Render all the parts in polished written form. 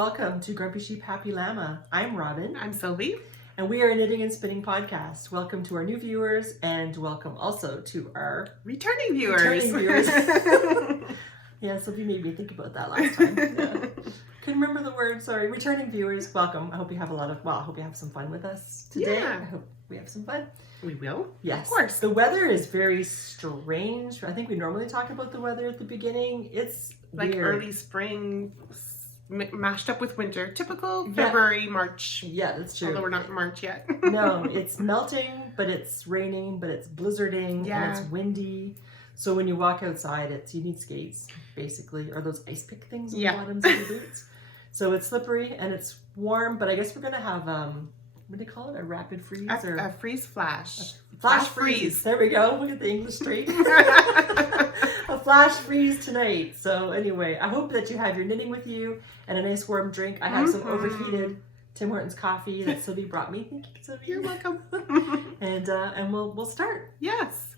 Welcome to Grumpy Sheep Happy Llama. I'm Robin. I'm Sylvie. And we are a knitting and spinning podcast. Welcome to our new viewers and welcome also to our returning viewers. Yeah, Sylvie made me think about that last time. Yeah. Couldn't remember the word, sorry. Returning viewers, welcome. I hope you have I hope you have some fun with us today. Yeah. I hope we have some fun. We will. Yes. Of course. The weather is very strange. I think we normally talk about the weather at the beginning. It's like weird. Early spring mashed up with winter. Typical February, March. Yeah, that's true. Although we're not in March yet. No, it's melting, but it's raining, but it's blizzarding, and it's windy. So when you walk outside, you need skates, basically, or those ice pick things on the bottoms of your boots. So it's slippery and it's warm, but I guess we're going to have, what do they call it? A rapid freeze? A freeze flash. Flash freeze. There we go. Look at the English straight. A flash freeze tonight. So anyway, I hope that you have your knitting with you and a nice warm drink. I have some overheated Tim Hortons coffee that Sylvie brought me. Thank you, Sylvie. You're welcome. And we'll start. Yes.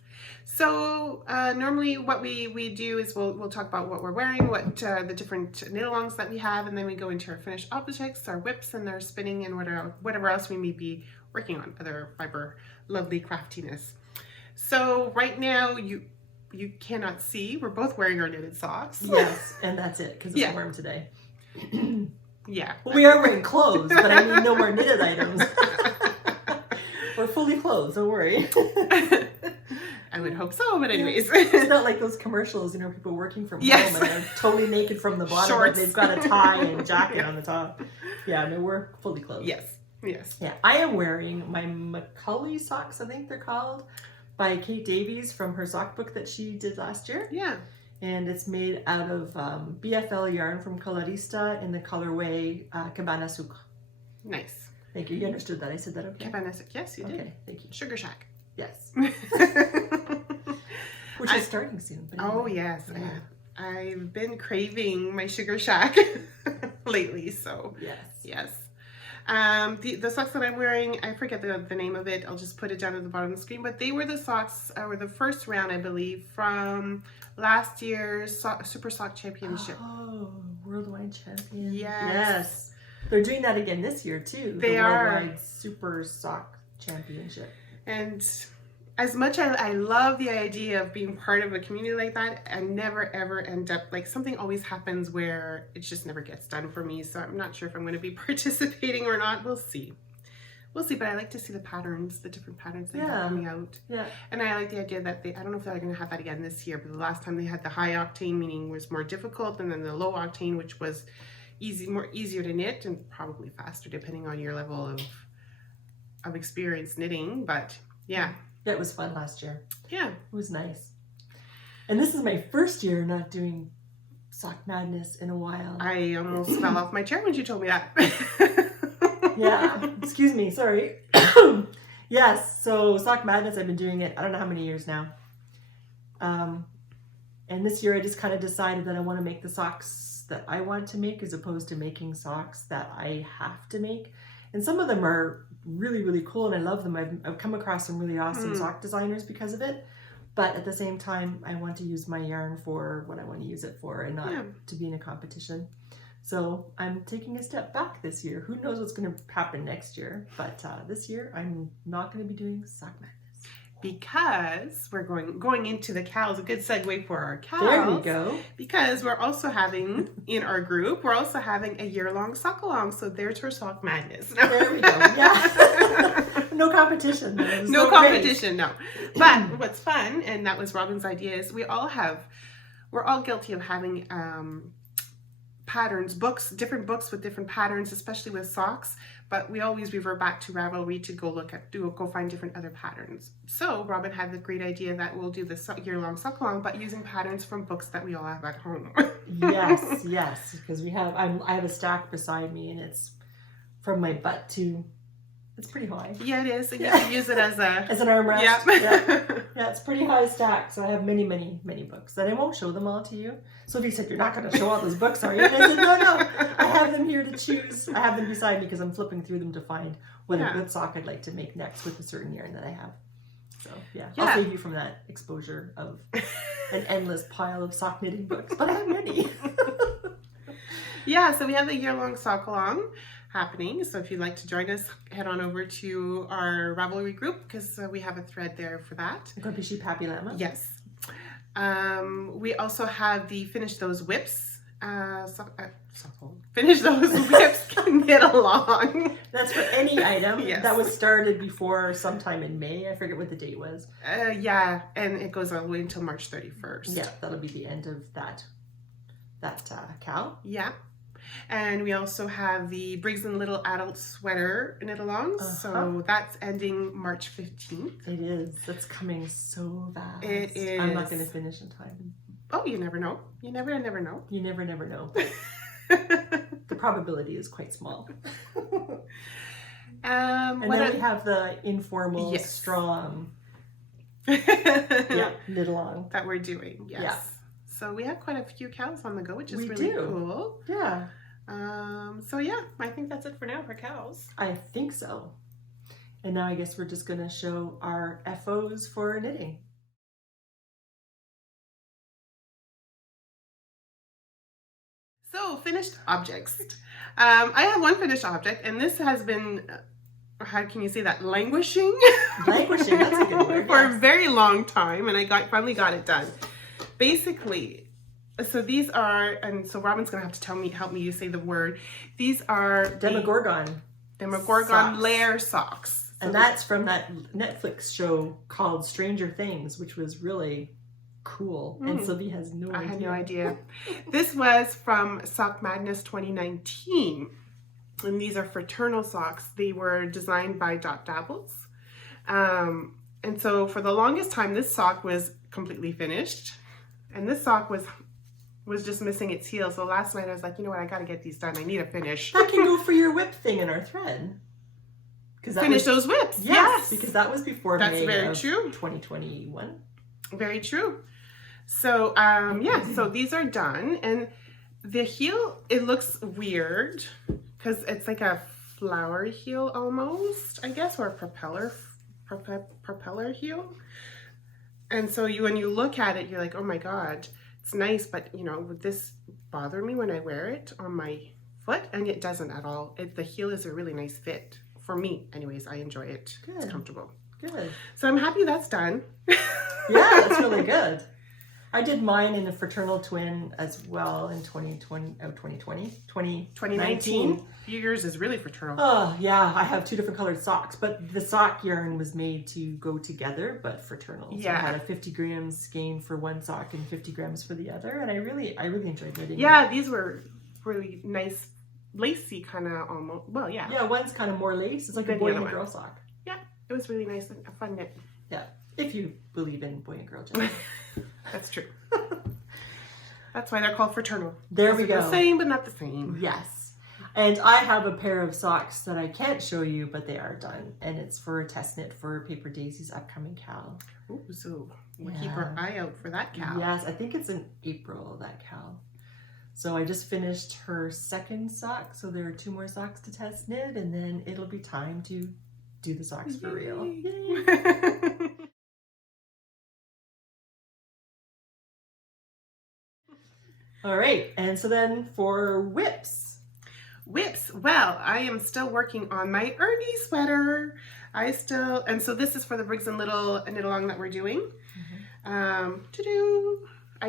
So normally what we do is we'll talk about what we're wearing, what the different knit-alongs that we have, and then we go into our finished objects, our whips, and our spinning, and whatever else we may be working on, other fiber lovely craftiness. So right now you cannot see, we're both wearing our knitted socks. Yes, and that's it, because it's warm today. Yeah. Well, we are wearing clothes, but I mean no more knitted items. We're fully clothed, don't worry. I would hope so, but anyways. It's not like those commercials, people working from home and they're totally naked from the bottom, but they've got a tie and jacket on the top. Yeah, no, we're fully clothed. Yes, yes. Yeah, I am wearing my Macaulay socks, I think they're called, by Kate Davies from her sock book that she did last year. Yeah. And it's made out of BFL yarn from Colorista in the colorway Cabana Sucre. Nice. Thank you. You understood that. I said that okay? Cabana Sucre. Yes, you did. Okay, thank you. Sugar Shack. Yes. Which is starting soon. But anyway. Oh, yes. Yeah. I've been craving my Sugar Shack lately, so yes. The socks that I'm wearing, I forget the name of it. I'll just put it down at the bottom of the screen. But they were the socks, or the first round, I believe, from last year's Super Sock Championship. Oh, Worldwide Champion. Yes. They're doing that again this year, too. They are. Worldwide Super Sock Championship. And as much as I love the idea of being part of a community like that, I never ever end up, like, something always happens where it just never gets done for me. So I'm not sure if I'm going to be participating or not. We'll see. We'll see, but I like to see the patterns, the different patterns they have coming out. Yeah. And I like the idea that I don't know if they're going to have that again this year, but the last time they had the high octane, meaning was more difficult, and then the low octane, which was easier to knit and probably faster depending on your level of experience knitting. But yeah. Yeah, it was fun last year. Yeah. It was nice. And this is my first year not doing Sock Madness in a while. I almost fell off my chair when you told me that. Yeah, excuse me, sorry. Yes, so Sock Madness, I've been doing it, I don't know how many years now. And this year I just kind of decided that I want to make the socks that I want to make as opposed to making socks that I have to make. And some of them are really, really cool and I love them. I've come across some really awesome sock designers because of it. But at the same time, I want to use my yarn for what I want to use it for and not to be in a competition. So I'm taking a step back this year. Who knows what's going to happen next year? But this year, I'm not going to be doing Sock Madness. Because we're going into the KAL is a good segue for our KAL. There we go. Because we're also having, in our group, we're also having a year-long sock along. So there's her Sock Madness. There we go. Yeah. No competition. No competition, no. But what's fun, and that was Robin's idea, is we're all guilty of having patterns, different books with different patterns, especially with socks, but we always revert back to Ravelry to go find different other patterns. So Robin had the great idea that we'll do the year-long sock along, but using patterns from books that we all have at home. Yes, because I have a stack beside me and it's from my butt to, it's pretty high. Yeah, it is. And you can use it as an armrest. Yep. Yeah, it's pretty high stack. So I have many, many, many books that I won't show them all to you. Sylvie said, "You're not going to show all those books, are you?" And I said, no, I have them here to choose. I have them beside me because I'm flipping through them to find what sock I'd like to make next with a certain yarn that I have. So yeah, I'll save you from that exposure of an endless pile of sock knitting books, but I have many. Yeah, so we have the year-long sock along happening. So if you'd like to join us, head on over to our Ravelry group because we have a thread there for that. Grumpy Sheep, Happy Llama. Yes. We also have the Finish Those Whips. Finish Those Whips knit along. That's for any item Yes. that was started before sometime in May. I forget what the date was. Yeah, and it goes all the way until March 31st. Yeah, that'll be the end of that KAL. Yeah. And we also have the Briggs and Little Adult Sweater knit along. So that's ending March 15th. It is. That's coming so fast. It is. I'm not going to finish in time. Oh, you never know. You never know. You never know. The probability is quite small. And then we have the informal, strong knit along that we're doing. Yes. Yeah. So we have quite a few KALs on the go, which is we really do. cool. Yeah. So yeah, I think that's it for now for KALs. I think so. And now I guess we're just going to show our FOs for knitting. So finished objects. I have one finished object, and this has been, how can you say that, languishing? Languishing, that's a good word. For a very long time, and I finally got it done. Basically, so these are, and so Robin's gonna have to help me say the word. These are Demogorgon socks. Layer socks. And that's from that Netflix show called Stranger Things, which was really cool. And Sylvie has no idea. I had no idea. This was from Sock Madness 2019. And these are fraternal socks. They were designed by Aud Bergo. And so for the longest time, this sock was completely finished. And this sock was just missing its heel. So last night I was like, you know what, I gotta get these done. I need a finish. That can go for your whip thing in our thread. Finish those whips. Yes, because that was before May very true. 2021. Very true. So so these are done, and the heel, it looks weird because it's like a flower heel almost, I guess, or a propeller heel. And so when you look at it, you're like, oh my god, it's nice, but you know, would this bother me when I wear it on my foot? And it doesn't at all. The heel is a really nice fit for me. Anyways, I enjoy it. Good. It's comfortable. Good. So I'm happy that's done. Yeah, that's really good. I did mine in a fraternal twin as well in 2019. Yours is really fraternal. Oh, yeah. I have two different colored socks, but the sock yarn was made to go together, but fraternal. So I had a 50 grams skein for one sock and 50 grams for the other, and I really enjoyed knitting. Yeah, these were really nice, lacy kind of almost. Well, yeah. Yeah, one's kind of more lace. It's like a boy and a girl sock. Yeah, it was really nice and a fun knit. Yeah, if you believe in boy and girl gender. That's true. That's why they're called fraternal. There we go. The same, but not the same. Yes. And I have a pair of socks that I can't show you, but they are done. And it's for a test knit for Paper Daisy's upcoming KAL. Ooh, so we'll keep our eye out for that KAL. Yes, I think it's in April, that KAL. So I just finished her second sock. So there are 2 more socks to test knit, and then it'll be time to do the socks for real. Yay. All right, and so then for whips. Whips, well, I am still working on my Ernie sweater. And so this is for the Briggs and Little knit along that we're doing. I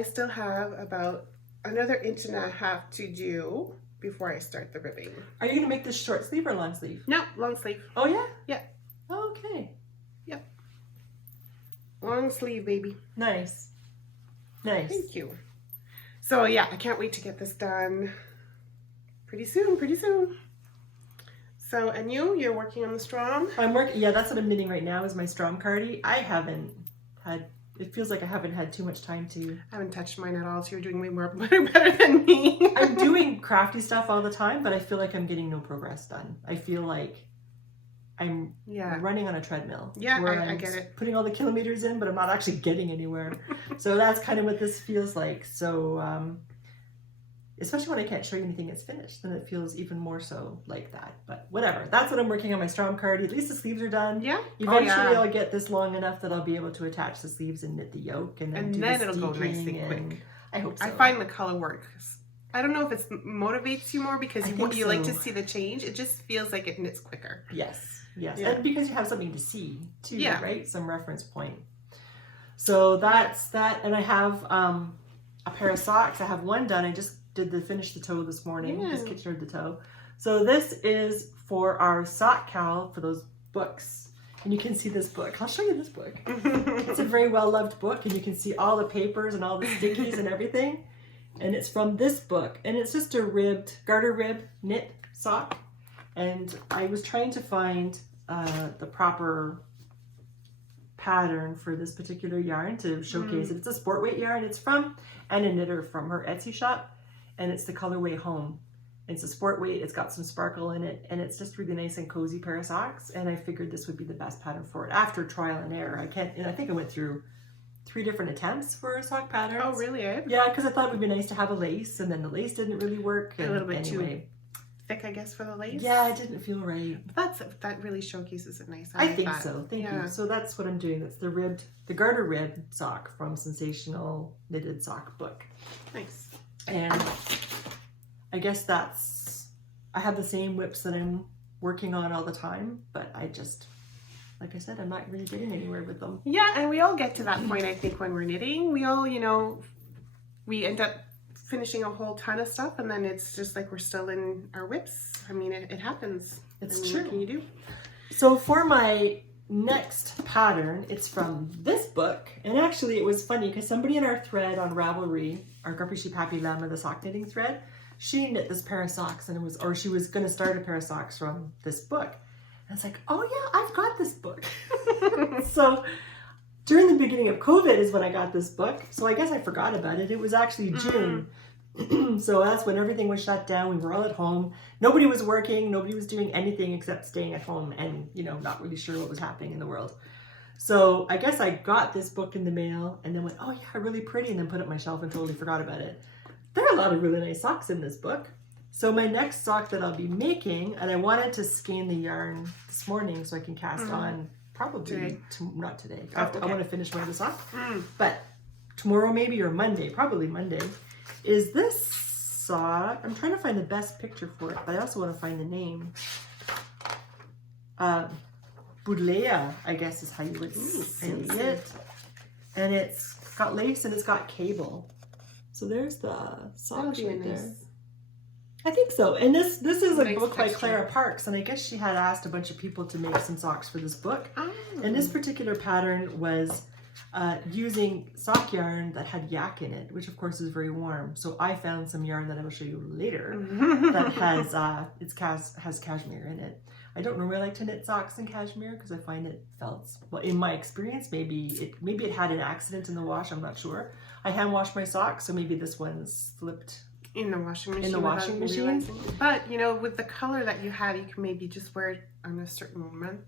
still have about another 1.5 inches to do before I start the ribbing. Are you gonna make this short sleeve or long sleeve? No, long sleeve. Oh yeah? Yeah. Okay. Yep. Long sleeve, baby. Nice. Nice. Thank you. So yeah, I can't wait to get this done pretty soon. So, and you're working on the Strom? I'm working, yeah, that's what I'm knitting right now is my Strom cardie. It feels like I haven't had too much time to. I haven't touched mine at all, so you're doing way more better than me. I'm doing crafty stuff all the time, but I feel like I'm getting no progress done. I feel like I'm running on a treadmill. Yeah, where I get it. Putting all the kilometers in, but I'm not actually getting anywhere. So that's kind of what this feels like. So, especially when I can't show you anything that's finished, then it feels even more so like that. But whatever. That's what I'm working on my Strom cardie. At least the sleeves are done. Yeah. Eventually I'll get this long enough that I'll be able to attach the sleeves and knit the yoke. And then, it'll go nice and quick. I hope so. I find the color works I don't know if it motivates you more because you like to see the change. It just feels like it knits quicker. Yes, yes. Yeah. And because you have something to see too, Yeah. right? Some reference point. So that's that. And I have a pair of socks. I have one done. I just did finish the toe this morning. Yeah. Just kitchenered the toe. So this is for our Sock KAL for those books. And you can see this book. I'll show you this book. It's a very well-loved book, and you can see all the papers and all the stickies and everything. And it's from this book. And it's just a garter rib knit sock. And I was trying to find the proper pattern for this particular yarn to showcase it. It's a sport weight yarn. It's from Anna Knitter from her Etsy shop. And it's the colorway Home. It's a sport weight, it's got some sparkle in it, and it's just really nice and cozy pair of socks. And I figured this would be the best pattern for it after trial and error. I think I went through 3 different attempts for sock patterns. Oh, really? Yeah, because I thought it would be nice to have a lace, and then the lace didn't really work. A little bit too thick, I guess, for the lace. Yeah, it didn't feel right. But that really showcases it nice. I think so. Thank you. So that's what I'm doing. That's the garter rib sock from Sensational Knitted Sock book. Nice. And I guess I have the same whips that I'm working on all the time, but I just, like I said, I'm not really getting anywhere with them. Yeah, and we all get to that point, I think, when we're knitting. We all, we end up finishing a whole ton of stuff, and then it's just like we're still in our whips. I mean, it happens. It's true. What can you do? So for my next pattern, it's from this book, and actually it was funny because somebody in our thread on Ravelry, our Grumpy Sheep Happy Llama, the sock knitting thread, she knit this pair of socks, and she was going to start a pair of socks from this book. And it's like, oh yeah, I've got this book. So during the beginning of COVID is when I got this book. So I guess I forgot about it. It was actually June. So that's when everything was shut down. We were all at home. Nobody was working. Nobody was doing anything except staying at home and, not really sure what was happening in the world. So I guess I got this book in the mail and then went, oh yeah, really pretty, and then put it on my shelf and totally forgot about it. There are a lot of really nice socks in this book. So my next sock that I'll be making, and I wanted to skein the yarn this morning so I can cast on probably, not today. I want to finish one of the socks. But tomorrow maybe, or Monday, probably Monday, is this sock. I'm trying to find the best picture for it, but I also want to find the name. Budleia, I guess is how you would say it. And it's got lace and it's got cable. So there's the socks right there. I think so. And this is a book by Clara Parks, and I guess she had asked a bunch of people to make some socks for this book. And this particular pattern was using sock yarn that had yak in it, which of course is very warm. So I found some yarn that I will show you later that has cashmere in it. I don't normally like to knit socks in cashmere because I find it felt, well, in my experience, maybe it had an accident in the wash. I'm not sure. I hand wash my socks, so maybe this one slipped in the washing machine. But with the color that you have, you can maybe just wear it on a certain month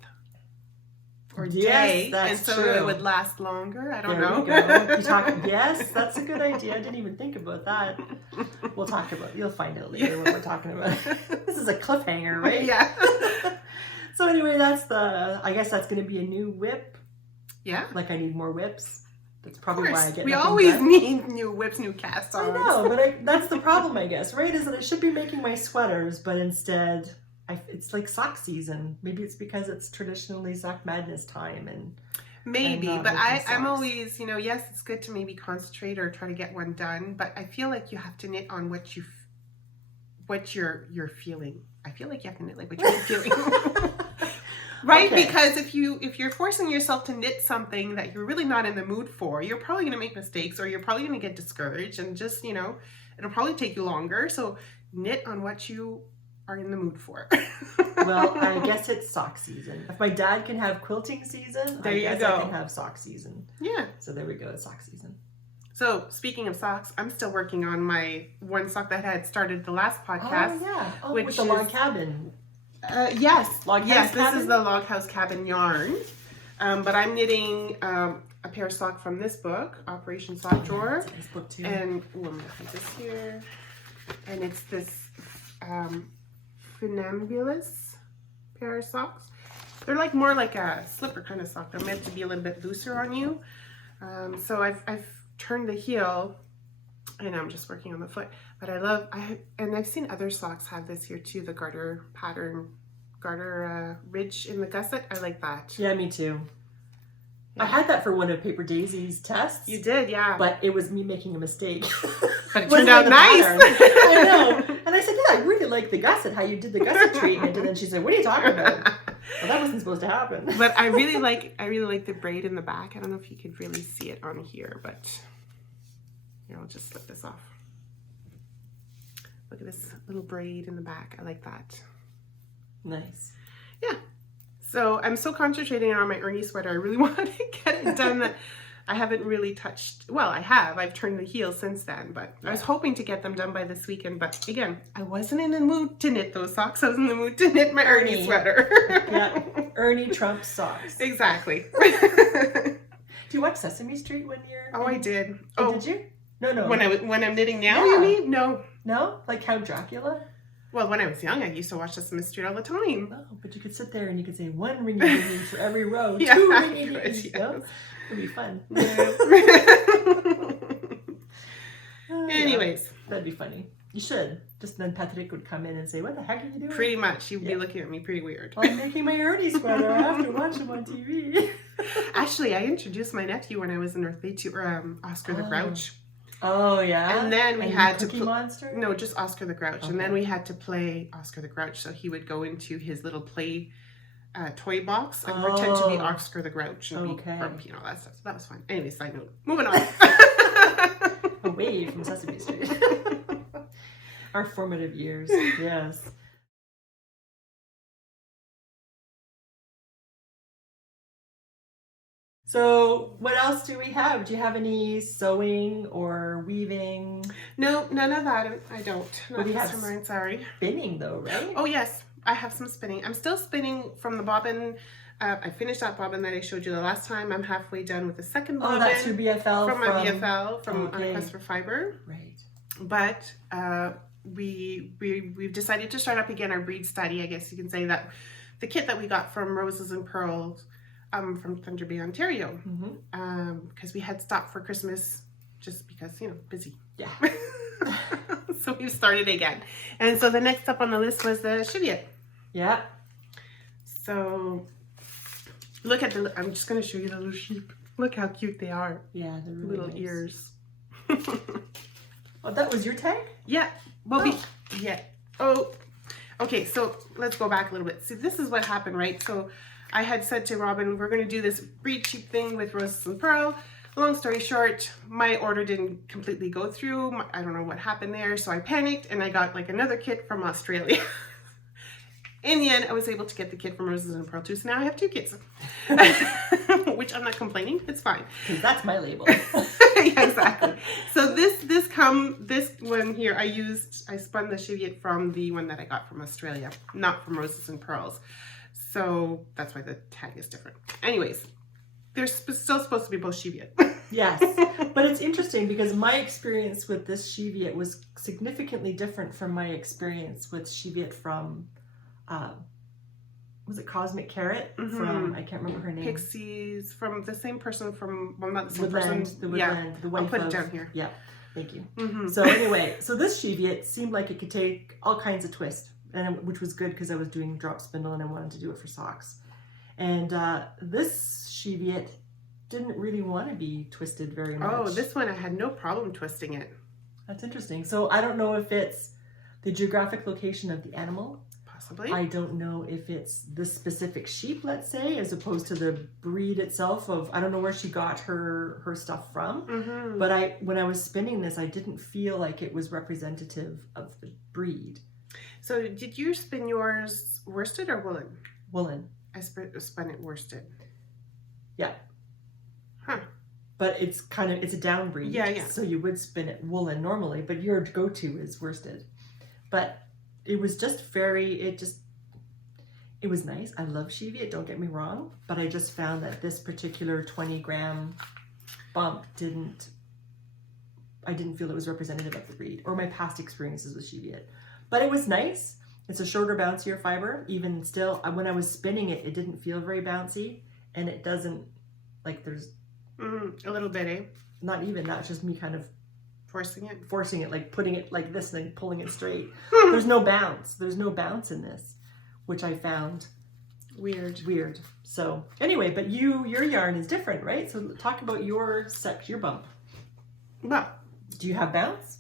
or day, and so true. It would last longer. I don't know. There you go. Yes, that's a good idea. I didn't even think about that. We'll talk about. You'll find out later what we're talking about. This is a cliffhanger, right? Yeah. So anyway, I guess that's going to be a new whip. Yeah. Like I need more whips. That's probably why I get. We always need new whips, new cast ons. I know, but that's the problem, I guess, right? Is that I should be making my sweaters, but instead, it's like sock season. Maybe it's because it's traditionally sock madness time, and maybe. But I'm always, yes, it's good to maybe concentrate or try to get one done, but I feel like you have to knit on what you're feeling. I feel like you have to knit like what you're feeling. Right? Okay. Because if you're forcing yourself to knit something that you're really not in the mood for, you're probably going to make mistakes, or you're probably going to get discouraged, and just, it'll probably take you longer. So knit on what you are in the mood for. Well, I guess it's sock season. If my dad can have quilting season, I guess I can have sock season. Yeah. So there we go, it's sock season. So speaking of socks, I'm still working on my one sock that I had started the last podcast. Oh yeah, with the log cabin. Yes, this is the Log House Cabin yarn. But I'm knitting a pair of socks from this book, Operation Sock Drawer. That's this book too. And I'm going to put this here. And it's this Funambulus pair of socks. They're more like a slipper kind of sock. They're meant to be a little bit looser on you. So I've turned the heel And I'm just working on the foot. But and I've seen other socks have this here too, the garter pattern, garter ridge in the gusset. I like that. Yeah, me too. Yeah. I had that for one of Paper Daisy's tests. You did, yeah. But it was me making a mistake. But it turned out nice. I know. And I said, yeah, I really like the gusset, how you did the gusset treatment. And then she said, what are you talking about? Well, that wasn't supposed to happen. But I really like the braid in the back. I don't know if you could really see it on here, but here, I'll just slip this off. Look at this little braid in the back. I like that. Nice. Yeah. So I'm so concentrating on my Ernie sweater. I really want to get it done that I haven't really touched. Well, I have. I've turned the heel since then, but I was hoping to get them done by this weekend. But again, I wasn't in the mood to knit those socks. I was in the mood to knit my Ernie sweater. Yeah, Ernie Trump socks. Exactly. Do you watch Sesame Street when you're? Oh, I did. Oh, did you? No. When I'm knitting now, Yeah. you mean? No. No? Like Count Dracula? Well, when I was young, I used to watch Sesame Street all the time. No, but you could sit there and you could say one ringy dingy for every row, Yeah, two I ringy could, dingy. yes. No? It'd be fun. Anyways. That'd be funny. You should. Just then Patrick would come in and say, what the heck are you doing? Pretty much. He would be looking at me pretty weird. Well, I'm making my Ernie sweater. I have to watch him on TV. Actually, I introduced my nephew when I was in North Bay to Oscar the Grouch. Oh, yeah? And then we and had to Cookie Monster? No, just Oscar the Grouch. Okay. And then we had to play Oscar the Grouch. So he would go into his little play toy box and pretend to be Oscar the Grouch and be grumpy and all that stuff. So that was fun. Anyway, side note. Moving on. Away from Sesame Street. Our formative years. Yes. So what else do we have? Do you have any sewing or weaving? No, none of that. I don't. What Not do you this have? time around, sorry. Spinning though, right? Oh yes, I have some spinning. I'm still spinning from the bobbin. I finished that bobbin that I showed you the last time. I'm halfway done with the second bobbin. Oh, that's your BFL from my BFL from okay. Quest for Fibre. Right. But we've decided to start up again our breed study. I guess you can say that the kit that we got from Roses and Pearls from Thunder Bay, Ontario, because we had stopped for Christmas just because, busy. Yeah. So we've started again. And so the next up on the list was the Cheviot. Yeah. So look at I'm just going to show you the little sheep. Look how cute they are. Yeah, they're really little nice. ears. Oh, that was your tag? Yeah. Well, yeah. Oh, okay. So let's go back a little bit. See, this is what happened, right? So I had said to Robin, we're going to do this breed sheep thing with Roses and Pearl. Long story short, my order didn't completely go through. I don't know what happened there. So I panicked and I got like another kit from Australia. In the end, I was able to get the kit from Roses and Pearl too. So now I have 2 kits, which I'm not complaining. It's fine. Because that's my label. Yeah, exactly. So this one here, I spun the Cheviot from the one that I got from Australia, not from Roses and Pearls. So that's why the tag is different. Anyways, they're still supposed to be both Cheviot. Yes, but it's interesting because my experience with this Cheviot was significantly different from my experience with Cheviot from, was it Cosmic Carrot? From, I can't remember her name. Pixies, from the same person from, well, not the same Woodland, person. the Woodland, the white I'll put glove. it down here. Yeah, thank you. So anyway, so this Cheviot seemed like it could take all kinds of twists, which was good because I was doing drop spindle and I wanted to do it for socks. And this Cheviot didn't really want to be twisted very much. Oh, this one I had no problem twisting it. That's interesting. So I don't know if it's the geographic location of the animal. Possibly. I don't know if it's the specific sheep, let's say, as opposed to the breed itself of, I don't know where she got her stuff from. But when I was spinning this, I didn't feel like it was representative of the breed. So did you spin yours worsted or woolen? Woolen. I spun it worsted. Yeah. Huh. But it's a down breed. Yeah. So you would spin it woolen normally, but your go-to is worsted. But it was just it was nice. I love Cheviot, don't get me wrong, but I just found that this particular 20-gram bump I didn't feel it was representative of the breed or my past experiences with Cheviot. But it was nice. It's a shorter, bouncier fiber. Even still, when I was spinning it, it didn't feel very bouncy, and it doesn't, like there's a little bit, eh? not even, that's just me kind of Forcing it. like putting it like this and then pulling it straight. There's no bounce. There's no bounce in this, which I found weird. So anyway, but your yarn is different, right? So talk about your bump. Well, do you have bounce?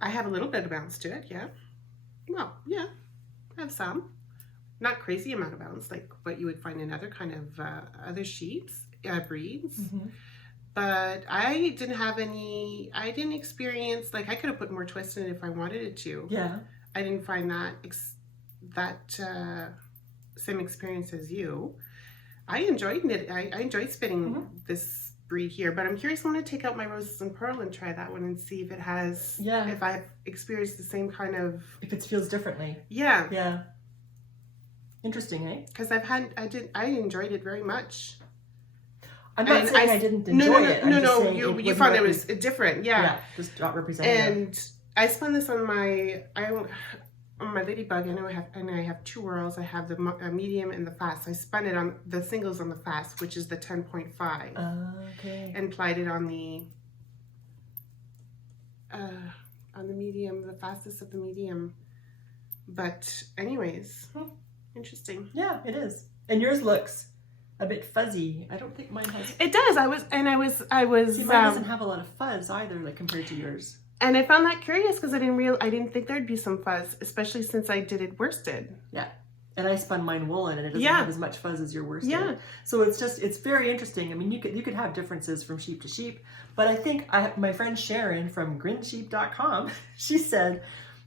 I have a little bit of bounce to it, yeah. Well, yeah, I have some. Not crazy amount of bounce like what you would find in other kind of other sheets, breeds. Mm-hmm. But I didn't experience, like I could have put more twist in it if I wanted it to. Yeah. I didn't find that same experience as you. I enjoyed spinning this breed here, but I'm curious, I want to take out my Roses and Pearl and try that one and see if it has, if I've experienced the same kind of... If it feels differently. Yeah. Yeah. Interesting, eh? Because I enjoyed it very much. I'm not saying I didn't enjoy it. No, you found it was different. Yeah, just not representative. And I spun this on my Ladybug. I have two whirls. I have the medium and the fast. I spun it on the singles on the fast, which is the 10.5. Okay. And plied it on the medium, the fastest of the medium. But anyways, interesting. Yeah, it is. And yours looks a bit fuzzy. I don't think mine has. It does. I was. See, mine doesn't have a lot of fuzz either, like compared to yours. And I found that curious because I didn't think there'd be some fuzz, especially since I did it worsted. Yeah. And I spun mine woolen, and it doesn't have as much fuzz as your worsted. Yeah. So it's very interesting. I mean, you could have differences from sheep to sheep, but I think my friend Sharon from grinsheep.com, she said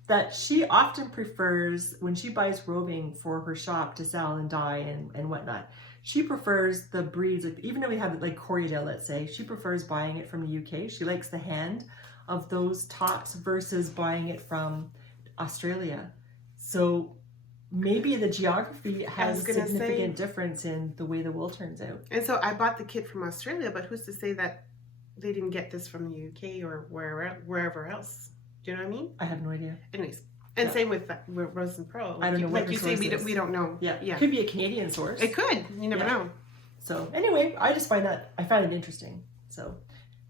that she often prefers, when she buys roving for her shop to sell and dye and whatnot, she prefers the breeds, like, even though we have like Corriedale, let's say, she prefers buying it from the UK. She likes the hand of those tops versus buying it from Australia. So maybe the geography has significant difference in the way the wool turns out. And so I bought the kit from Australia, but who's to say that they didn't get this from the UK or wherever else? Do you know what I mean? I have no idea. Anyways, and same with Rose and Pearl. I don't know what like you say, we don't know. Yeah, it could be a Canadian source. It could. You never know. So anyway, I found it interesting. So,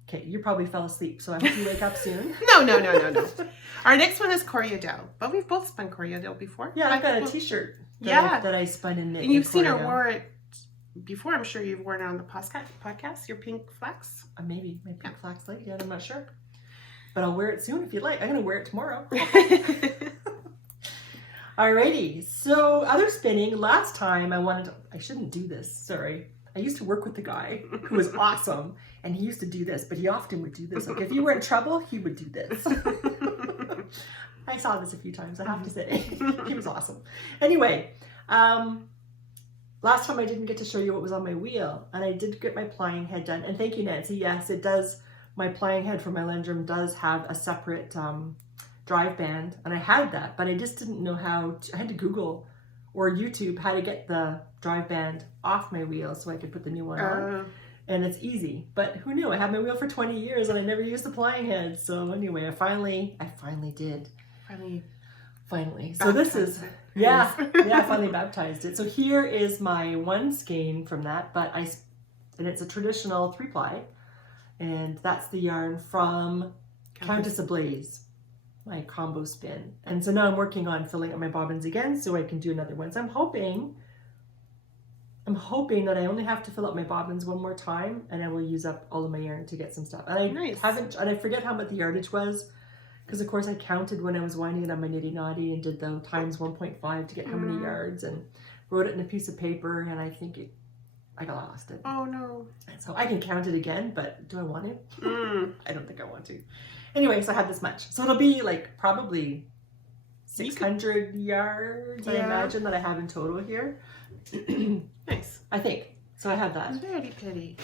okay, you probably fell asleep, so I hope you wake up soon. No. Our next one is Corriedale, but we've both spun Corriedale before. Yeah, I got a T-shirt that I spun in knit. And you've seen her wear it before. I'm sure you've worn it on the podcast. Your pink flax. Maybe my pink flax lady. I'm not sure. But I'll wear it soon if you'd like. I'm going to wear it tomorrow. Alrighty. So other spinning. Last time I shouldn't do this. Sorry. I used to work with the guy who was awesome. And he used to do this. But he often would do this. Like if you were in trouble, he would do this. I saw this a few times, I have to say. He was awesome. Anyway. Last time I didn't get to show you what was on my wheel. And I did get my plying head done. And thank you, Nancy. Yes, it does. My plying head for my Lendrum does have a separate drive band, and I had that, but I just didn't know I had to Google or YouTube how to get the drive band off my wheel so I could put the new one on. And it's easy, but who knew? I had my wheel for 20 years and I never used the plying head. So anyway, I finally did. Finally. So this is, I finally baptized it. So here is my one skein from that, and it's a traditional 3-ply. And that's the yarn from Countess Ablaze, my combo spin. And so now I'm working on filling up my bobbins again so I can do another one. So I'm hoping that I only have to fill up my bobbins one more time and I will use up all of my yarn to get some stuff. And I forget how much the yardage was, because of course I counted when I was winding it on my Nitty Naughty and did the times 1.5 to get how many yards and wrote it in a piece of paper, and I think I lost it. Oh no. So I can count it again, but do I want to? I don't think I want to. Anyway, so I have this much. So it'll be like probably 600 yards, I imagine, that I have in total here. Nice. I think. So I have that. Very pretty.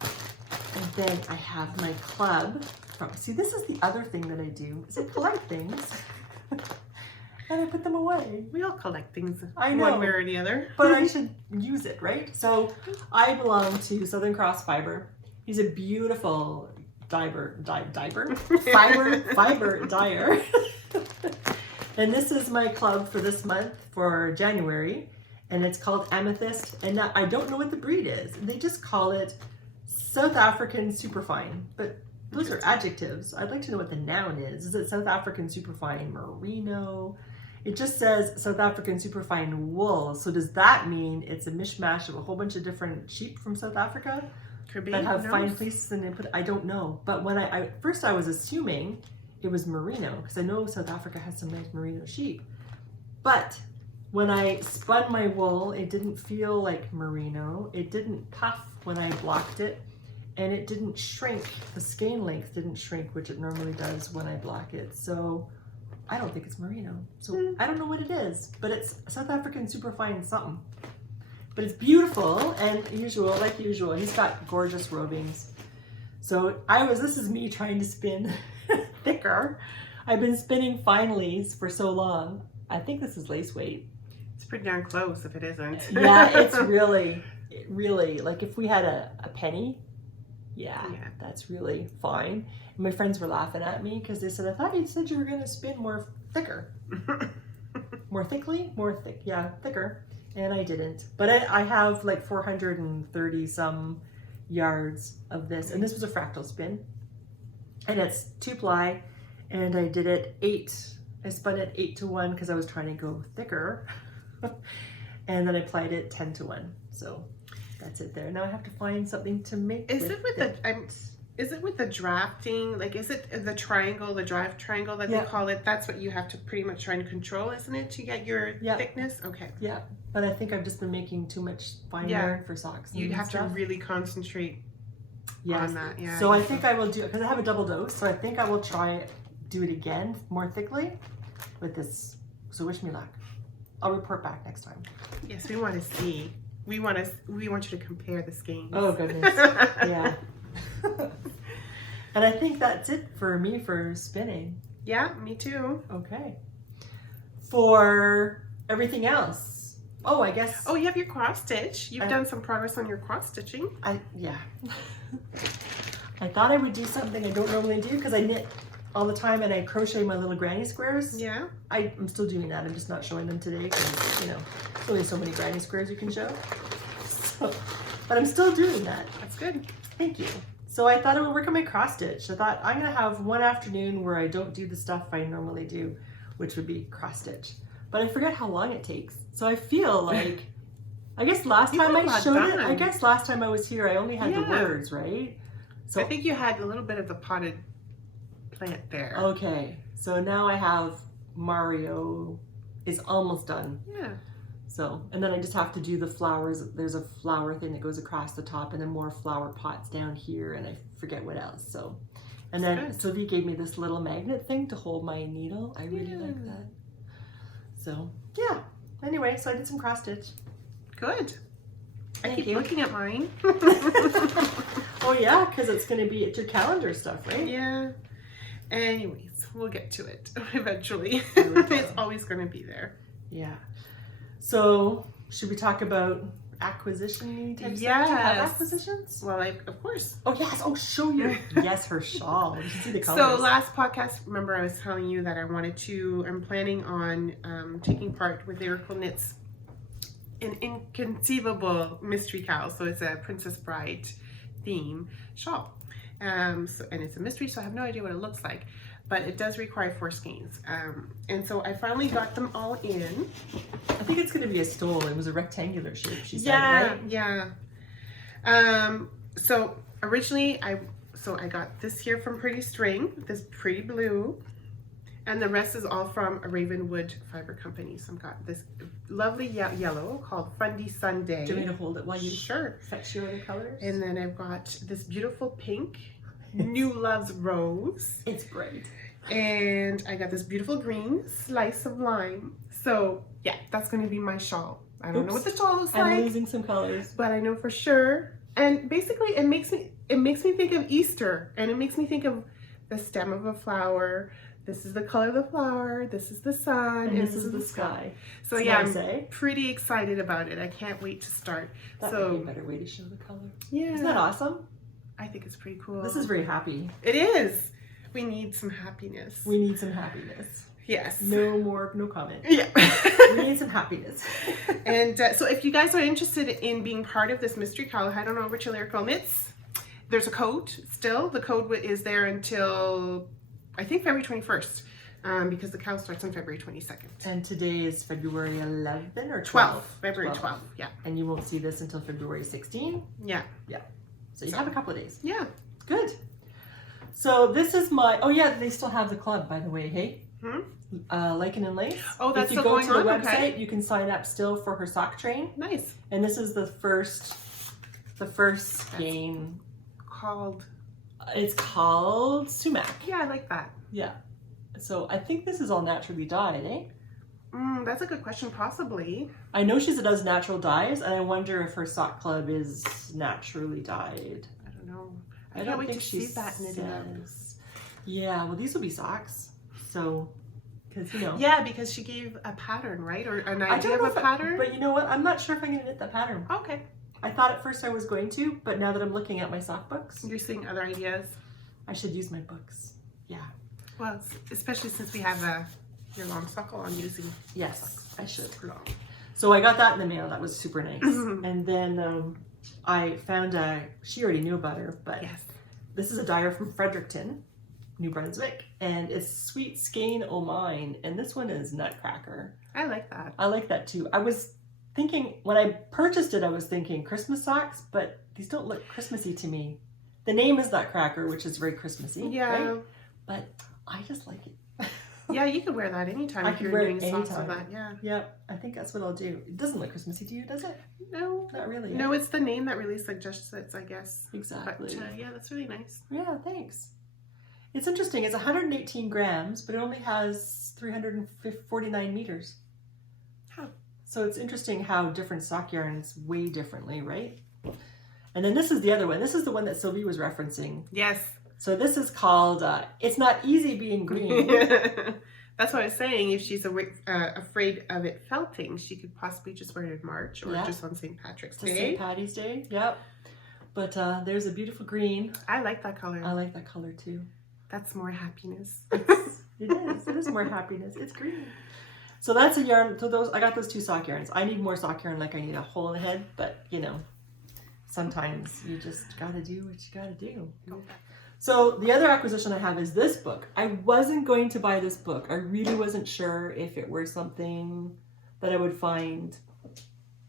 And then I have my club. See, this is the other thing that I do, is I collect things. And I put them away. We all collect things I know, one way or the other. But I should use it, right? So I belong to Southern Cross Fibre. He's a beautiful fiber dyer. And this is my club for this month, for January. And it's called Amethyst. And I don't know what the breed is. And they just call it South African Superfine. But Those are adjectives. I'd like to know what the noun is. Is it South African superfine merino? It just says South African superfine wool. So does that mean it's a mishmash of a whole bunch of different sheep from South Africa Could be. that have fine fleeces and they put? I don't know. But when first I was assuming it was merino because I know South Africa has some nice merino sheep. But when I spun my wool, it didn't feel like merino. It didn't puff when I blocked it. And it didn't shrink, the skein length didn't shrink, which it normally does when I block it. So I don't think it's merino. So I don't know what it is, but it's South African superfine something. But it's beautiful and like usual, he's got gorgeous rovings. So this is me trying to spin thicker. I've been spinning fine lace for so long. I think this is lace weight. It's pretty darn close if it isn't. Yeah, it's really, like if we had a penny, yeah, that's really fine. And my friends were laughing at me because they said, I thought you said you were going to spin more thicker. More thickly? More thick, yeah, thicker. And I didn't. But I have like 430 some yards of this. And this was a fractal spin. And it's 2-ply. And I did it 8. I spun it 8-to-1 because I was trying to go thicker. And then I plied it 10-to-1. So that's it there. Now I have to find something to make. Is it with the drafting? Like, is it the triangle, the draft triangle that they call it? That's what you have to pretty much try and control, isn't it, to get your thickness? Okay. Yeah, but I think I've just been making too much fine yarn for socks. You'd have to really concentrate on that. Yeah. So I think I will do, because I have a double dose, so I think I will do it again more thickly with this. So wish me luck. I'll report back next time. Yes, we want to see. We want you to compare the skeins. Oh goodness. Yeah. And I think that's it for me for spinning. Yeah, me too. Okay. For everything else. Oh, I guess. Oh, you have your cross stitch. You've done some progress on your cross stitching. Yeah. I thought I would do something I don't normally do because I knit all the time and I crochet my little granny squares. Yeah. I'm still doing that. I'm just not showing them today because, there's only so many granny squares you can show. So, but I'm still doing that. That's good. Thank you. So I thought I would work on my cross stitch. I thought I'm going to have one afternoon where I don't do the stuff I normally do, which would be cross stitch. But I forget how long it takes. So I feel like, I guess last time I showed it, I guess last time I was here, I only had the words, right? So I think you had a little bit of the potted plant there. Okay. So now I have Mario is almost done. Yeah. So, and then I just have to do the flowers. There's a flower thing that goes across the top and then more flower pots down here and I forget what else. So, and then Sylvie gave me this little magnet thing to hold my needle. I really like that. So, yeah. Anyway, so I did some cross stitch. Good. I keep looking at mine. Oh yeah, because it's going to be at your calendar stuff, right? Yeah. Anyways, we'll get to it eventually. It's always going to be there. Yeah. So, should we talk about acquisition type stuff? Do you have acquisitions? Well, of course. Oh, yes. Oh, show you. Yes, her shawl. You can see the colors. So, last podcast, remember I was telling you that I'm planning on taking part with Lyrical Knits an inconceivable mystery KAL. So, it's a Princess Bride theme shawl. And it's a mystery, so I have no idea what it looks like. But it does require 4 skeins. And so I finally got them all in. I think it's going to be a stole. It was a rectangular shape, she said, right? Yeah. So originally, I got this here from Pretty String, this pretty blue. And the rest is all from a Ravenwood fiber company. So I've got this lovely yellow called Fundy Sunday. Do you want me to hold it while you fetch your other colors? And then I've got this beautiful pink. New Love's Rose. It's great. And I got this beautiful green Slice of Lime. So yeah, that's going to be my shawl. I don't know what the shawl looks like. I'm losing some colors. But I know for sure. And basically it makes me think of Easter. And it makes me think of the stem of a flower. This is the color of the flower. This is the sun. And this is the sky. So it's I'm pretty excited about it. I can't wait to start. That would be a better way to show the color. Yeah. Isn't that awesome? I think it's pretty cool. This is very happy. It is. We need some happiness. We need some happiness. Yes. No comment. Yeah. We need some happiness. And so if you guys are interested in being part of this mystery KAL, head on over to Lyrical Knits There's a code still. The code is there until, I think, February 21st. Because the KAL starts on February 22nd. And today is February 11 or 12th. February 12th, yeah. And you won't see this until February 16? Yeah. Yeah. So you have a couple of days. Yeah. Good. So this is my, oh yeah, they still have the club, by the way, hey? Lichen and Lace. Oh, that's if you still go going to the on? website, Okay. you can sign up still for her sock train. Nice. And this is the first skein. Called? It's called sumac. Yeah, I like that. Yeah. So I think this is all naturally dyed, eh? That's a good question, possibly. I know she does natural dyes, and I wonder if her sock club is naturally dyed. I don't know. I don't can't wait think to she see that knitted up. says. Yeah, well, these will be socks. So, because, you know. Yeah, because she gave a pattern, right? Or an I idea don't know of a pattern? But you know what? I'm not sure if I'm going to knit that pattern. Okay. I thought at first I was going to, but now that I'm looking at my sock books, You're seeing other ideas? I should use my books. Yeah. Well, especially since we have your long sock on using. Yes, I should. Super long. So I got that in the mail. That was super nice. And then I found she already knew about her, but Yes. this is a dyer from Fredericton, New Brunswick, and it's Sweet Skein O' Mine, and this one is Nutcracker. I like that. I like that too. I was thinking, when I purchased it, I was thinking Christmas socks, but these don't look Christmassy to me. The name is Nutcracker, which is very Christmassy, Yeah. right? But I just like it. Yeah, you could wear that anytime I if could you're wear it doing socks anytime. with that. Yeah. Yep, I think that's what I'll do. It doesn't look Christmassy to you, does it? No. Not really. No, it's the name that really suggests it, I guess. Exactly. But yeah, that's really nice. Yeah, thanks. It's interesting. It's 118 grams, but it only has 349 meters. Huh. So it's interesting how different sock yarns weigh differently, right? And then this is the other one. This is the one that Sylvie was referencing. Yes. So this is called It's Not Easy Being Green. That's what I was saying. If she's afraid of it felting, she could possibly just wear it in March or Yeah. just on St. Patrick's To Day. St. Patty's Day, yep. But there's a beautiful green. I like that color. I like that color too. That's more happiness. It is. It is more happiness. It's green. So that's a yarn. So I got those two sock yarns. I need more sock yarn, like I need a hole in the head, but you know, sometimes you just gotta do what you gotta do. So the other acquisition I have is this book. I wasn't going to buy this book. I really wasn't sure if it were something that I would find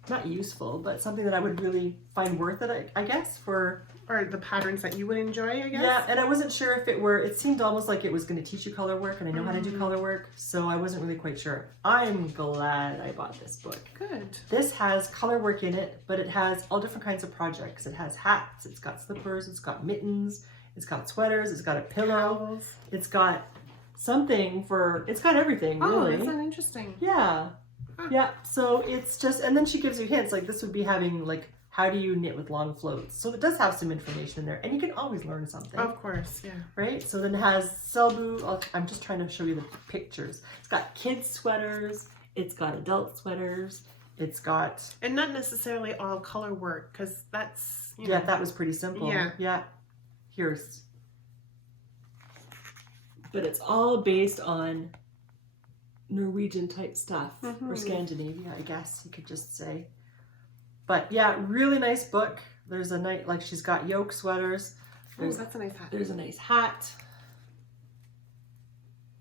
not useful, but something that I would really find worth it, I guess, for... Or the patterns that you would enjoy, I guess? Yeah, and I wasn't sure if it seemed almost like it was going to teach you color work, and I know how to do color work, so I wasn't really quite sure. I'm glad I bought this book. Good. This has color work in it, but it has all different kinds of projects. It has hats, it's got slippers, it's got mittens, it's got sweaters, it's got a pillow, Towels. it's got something it's got everything, Oh, really. that's interesting. Yeah. Huh. Yeah, so it's just, and then she gives you hints, like this would be having, like, how do you knit with long floats? So it does have some information in there, and you can always learn something. Of course, yeah. Right? So then it has Selbu, I'm just trying to show you the pictures. It's got kids sweaters, it's got adult sweaters, it's got... And not necessarily all color work, because that's, you know. Yeah, that was pretty simple. Yeah. Yeah. Here's... But it's all based on Norwegian type stuff, or Scandinavia, I guess you could just say. But yeah, really nice book. There's a nice, like she's got yoke sweaters. Oh, that's a nice hat. There's a nice hat.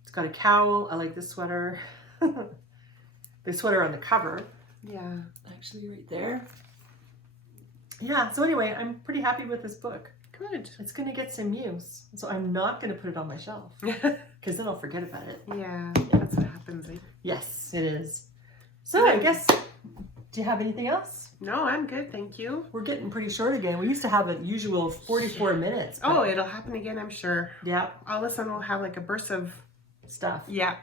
It's got a cowl. I like this sweater. The sweater on the cover. Yeah. Actually right there. Yeah, so anyway, I'm pretty happy with this book. Good. It's going to get some use. So I'm not going to put it on my shelf, because then I'll forget about it. Yeah, that's what happens, eh? Yes, it is. So I guess, do you have anything else? No, I'm good, thank you. We're getting pretty short again. We used to have a usual 44 minutes. Oh, it'll happen again, I'm sure. Yeah. All of a sudden we'll have like a burst of Stuff. yeah.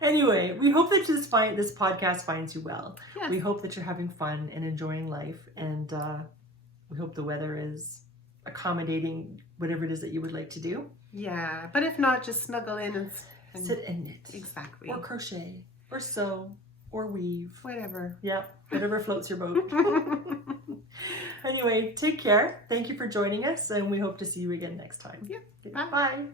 Anyway, we hope that this podcast finds you well. Yes. We hope that you're having fun and enjoying life, and we hope the weather is accommodating whatever it is that you would like to do. Yeah, but if not, just snuggle in and Sit and knit. Exactly. Or crochet. Or sew. Or weave. Whatever. Yep. Whatever floats your boat. Anyway, take care. Thank you for joining us, and we hope to see you again next time. Yeah. Bye. Bye.